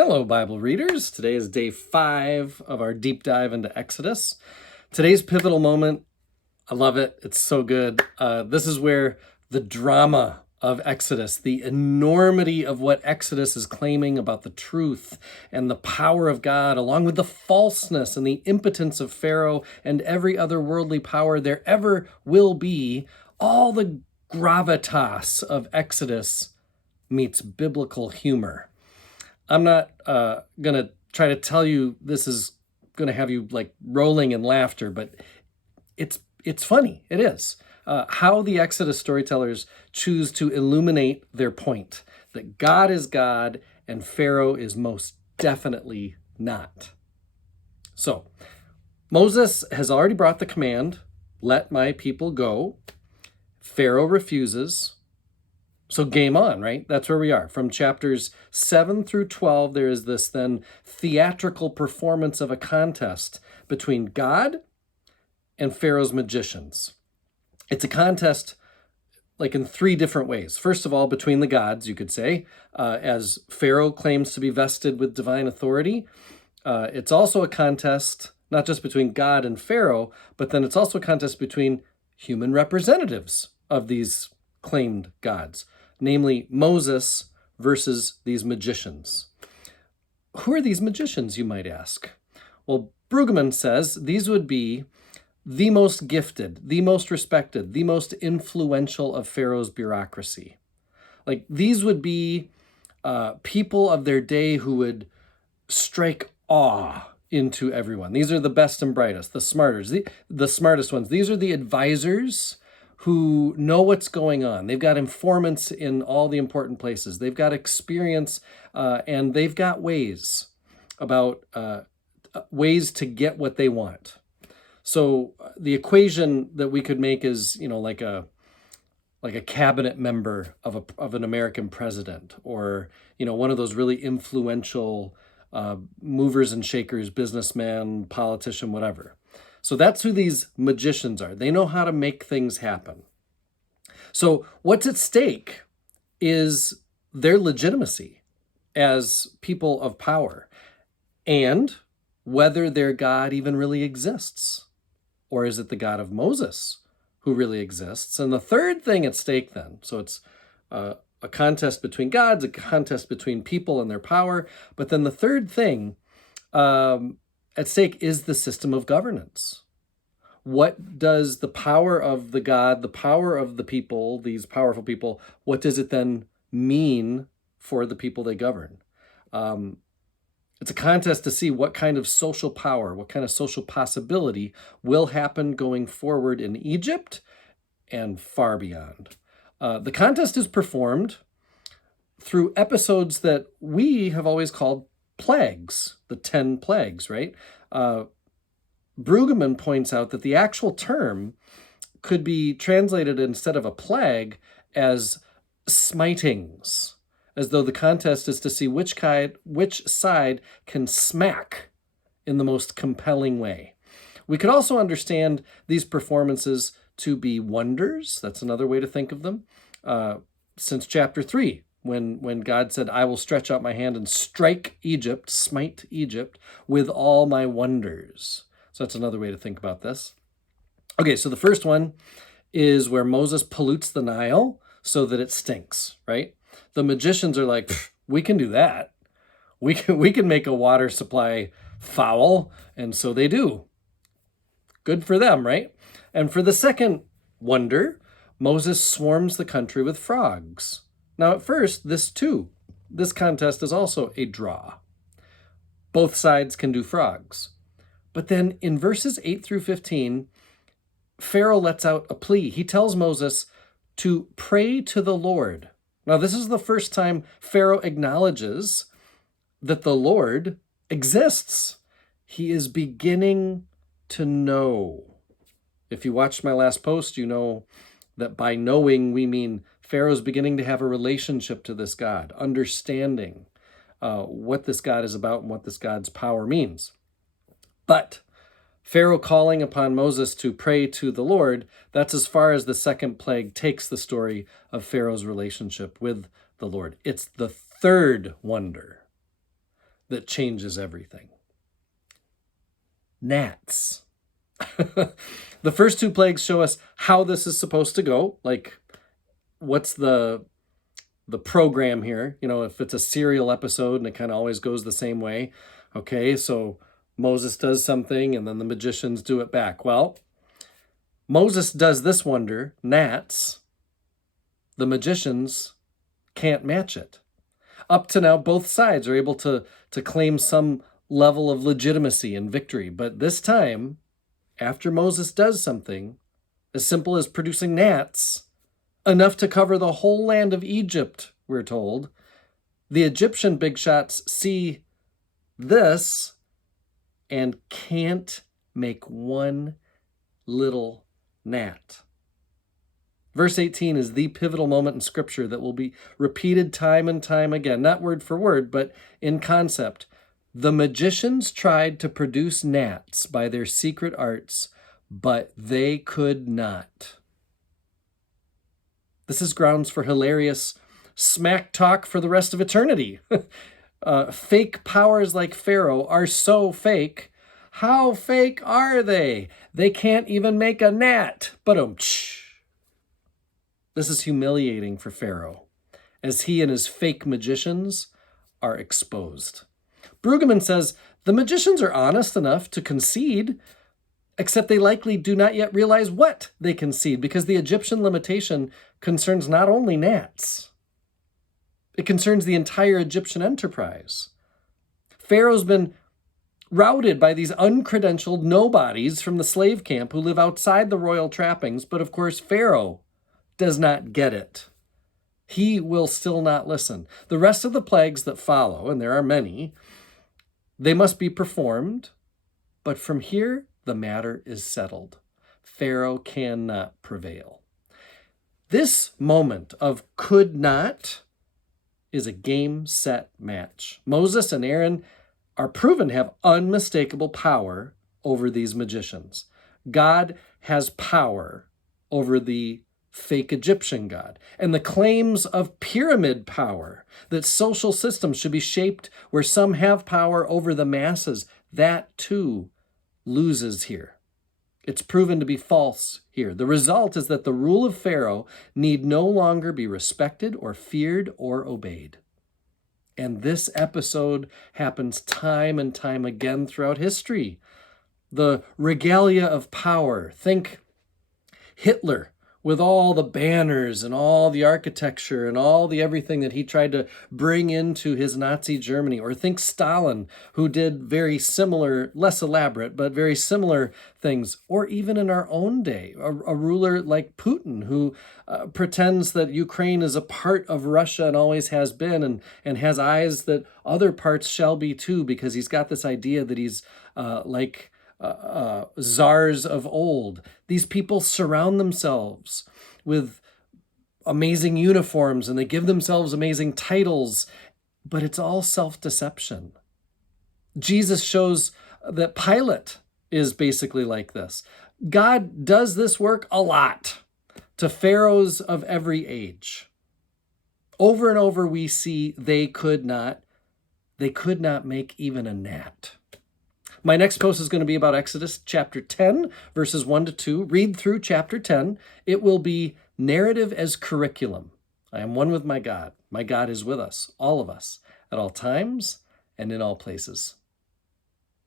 Hello, Bible readers. Today is day 5 of our deep dive into Exodus. Today's pivotal moment, I love it. It's so good. This is where the drama of Exodus, the enormity of what Exodus is claiming about the truth and the power of God, along with the falseness and the impotence of Pharaoh and every other worldly power there ever will be, all the gravitas of Exodus meets biblical humor. I'm not going to try to tell you this is going to have you like rolling in laughter, but it's funny. It is. How the Exodus storytellers choose to illuminate their point, that God is God and Pharaoh is most definitely not. So, Moses has already brought the command, let my people go. Pharaoh refuses. So game on, right? That's where we are. From chapters 7 through 12, there is this then theatrical performance of a contest between God and Pharaoh's magicians. It's a contest like in 3 different ways. First of all, between the gods, you could say, as Pharaoh claims to be vested with divine authority. It's also a contest, not just between God and Pharaoh, but then it's also a contest between human representatives of these claimed gods, namely Moses versus these magicians. Who are these magicians, you might ask? Well, Brueggemann says these would be the most gifted, the most respected, the most influential of Pharaoh's bureaucracy. Like these would be people of their day who would strike awe into everyone. These are the best and brightest, the smartest ones. These are the advisors who know what's going on. They've got informants in all the important places. They've got experience and they've got ways ways to get what they want. So the equation that we could make is, like a cabinet member of an American president, or, one of those really influential movers and shakers, businessman, politician, whatever. So that's who these magicians are. They know how to make things happen. So what's at stake is their legitimacy as people of power and whether their God even really exists. Or is it the God of Moses who really exists? And the third thing at stake then, so it's a contest between gods, a contest between people and their power. But then the third thing at stake is the system of governance. What does the power of the God, the power of the people, these powerful people, what does it then mean for the people they govern? It's a contest to see what kind of social power, what kind of social possibility will happen going forward in Egypt and far beyond. The contest is performed through episodes that we have always called plagues, the 10 plagues, right? Brueggemann points out that the actual term could be translated instead of a plague as smitings, as though the contest is to see which side can smack in the most compelling way. We could also understand these performances to be wonders. That's another way to think of them. Since chapter 3, when God said, I will stretch out my hand and strike Egypt, smite Egypt with all my wonders. So that's another way to think about this. Okay, so the first one is where Moses pollutes the Nile so that it stinks, right? The magicians are like, we can do that. We can make a water supply foul, and so they do. Good for them, right? And for the second wonder, Moses swarms the country with frogs. Now, at first, this contest is also a draw. Both sides can do frogs. But then in verses 8 through 15, Pharaoh lets out a plea. He tells Moses to pray to the Lord. Now, this is the first time Pharaoh acknowledges that the Lord exists. He is beginning to know. If you watched my last post, you know that by knowing, we mean Pharaoh's beginning to have a relationship to this God, understanding what this God is about and what this God's power means. But Pharaoh calling upon Moses to pray to the Lord, that's as far as the second plague takes the story of Pharaoh's relationship with the Lord. It's the third wonder. that changes everything. Gnats. The first two plagues show us how this is supposed to go. Like, what's the program here? You know, if it's a serial episode and it kind of always goes the same way. Okay, so Moses does something and then the magicians do it back. Well, Moses does this wonder, gnats. The magicians can't match it. Up to now, both sides are able to claim some level of legitimacy and victory. But this time, after Moses does something as simple as producing gnats, enough to cover the whole land of Egypt, we're told, the Egyptian big shots see this and can't make one little gnat. Verse 18 is the pivotal moment in Scripture that will be repeated time and time again, not word for word, but in concept. The magicians tried to produce gnats by their secret arts, but they could not. This is grounds for hilarious smack talk for the rest of eternity. Fake powers like Pharaoh are so fake. How fake are they? They can't even make a gnat. Ba-dum-tsh. This is humiliating for Pharaoh, as he and his fake magicians are exposed. Brueggemann says, the magicians are honest enough to concede, except they likely do not yet realize what they concede, because the Egyptian limitation concerns not only gnats, it concerns the entire Egyptian enterprise. Pharaoh's been routed by these uncredentialed nobodies from the slave camp who live outside the royal trappings, but of course Pharaoh does not get it. He will still not listen. The rest of the plagues that follow, and there are many, they must be performed, but from here, the matter is settled. Pharaoh cannot prevail. This moment of could not is a game, set, match. Moses and Aaron are proven to have unmistakable power over these magicians. God has power over the fake Egyptian god. And the claims of pyramid power, that social systems should be shaped where some have power over the masses, that too loses here. It's proven to be false here. The result is that the rule of Pharaoh need no longer be respected or feared or obeyed. And this episode happens time and time again throughout history. The regalia of power. Think Hitler, with all the banners and all the architecture and all the everything that he tried to bring into his Nazi Germany. Or think Stalin, who did very similar, less elaborate, but very similar things. Or even in our own day, a ruler like Putin, who pretends that Ukraine is a part of Russia and always has been, and has eyes that other parts shall be too, because he's got this idea that he's like czars of old. These people surround themselves with amazing uniforms and they give themselves amazing titles, but it's all self-deception. Jesus shows that Pilate is basically like this. God does this work a lot to pharaohs of every age. Over and over we see they could not make even a gnat. My next post is going to be about Exodus chapter 10, verses 1 to 2. Read through chapter 10. It will be narrative as curriculum. I am one with my God. My God is with us, all of us, at all times and in all places.